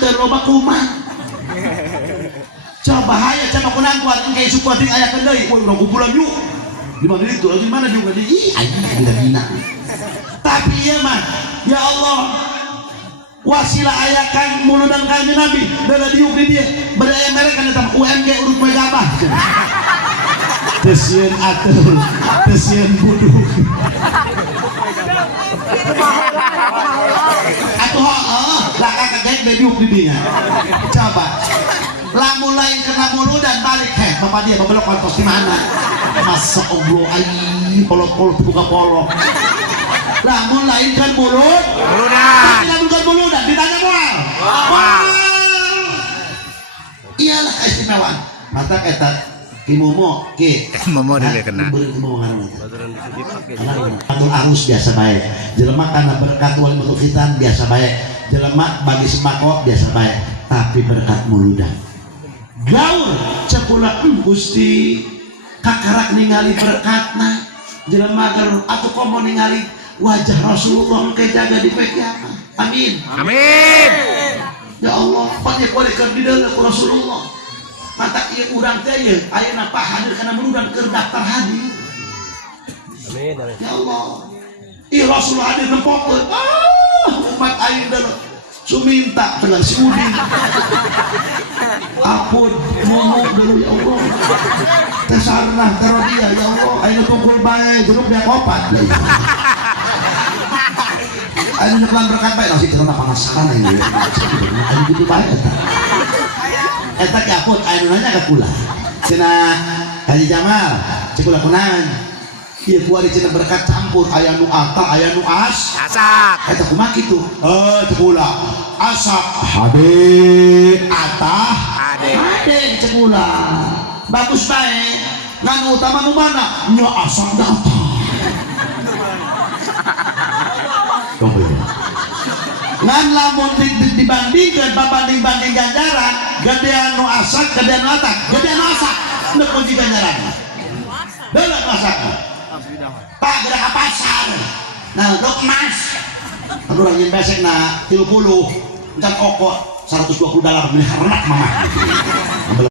ater loba kumat. Coba bahaya sama kunang kuat kayak suku ting aya kendai. Woi urang kumpulan yuk. Di mana itu? Di mana juga di anjing gila. Tapi iya mah, ya Allah, wasilah ayakan muludan kami Nabi bela diuk di dia berdaya mereka datang UMG urut megabah tesien atur tesien buduk atuh lah kakak diuk di dia coba lah mulai kena muludan balik bapak dia babelok kontos di mana masa Allah ayi polok-polok buka polok lah mulai kan mulut muludan tidak bukan muludan ditanya moal iyalah keistimewaan mata kata kimumo ki momo dile kena atur arus biasa baik jelema karena berkat wali makhluk khitan biasa baik jelema bagi sembako biasa baik tapi berkat muludan gaul cepula Gusti kakarak ningali berkatna jelema garur atuh komo ningali wajah Rasulullah ke jaga di kiamat. Amin. Amin. Ya Allah, banyak kuali kerdideuna ku Rasulullah. Mata ieu urang teh ye, ayeuna Pak hadir kana muludan keur daftar hadir. Amin. Ya Allah. Ih Rasulullah hadir nempokeun. Umat ayeuna suminta dengan si Udin. Ampun, ngomong dulu ya Allah. Tesarnah terodia ya Allah, ayeuna tungkul bae jeruk dia kopat. Ayo nyepelan berkat baik nasi kita pangasakan ini ayo gitu baik eta kaput ayo nanya ke pula cina Haji Jamal cikula kunan ieu kuari cina berkat campur aya nu ata aya nu asak eta kumaha kitu cikula asak hade atah hade cikula bagus bae nganu utama nu mana nya asak data ngan lamun dibandingkan babanding ganjaran gedean nu asak gedean nu atak gedean nu asak untuk kunci ganjaran dalam asak pak gerak ke pasar nah dok mas aduh orang yang besek na 30 dan oko 120 dalam ini harnak mama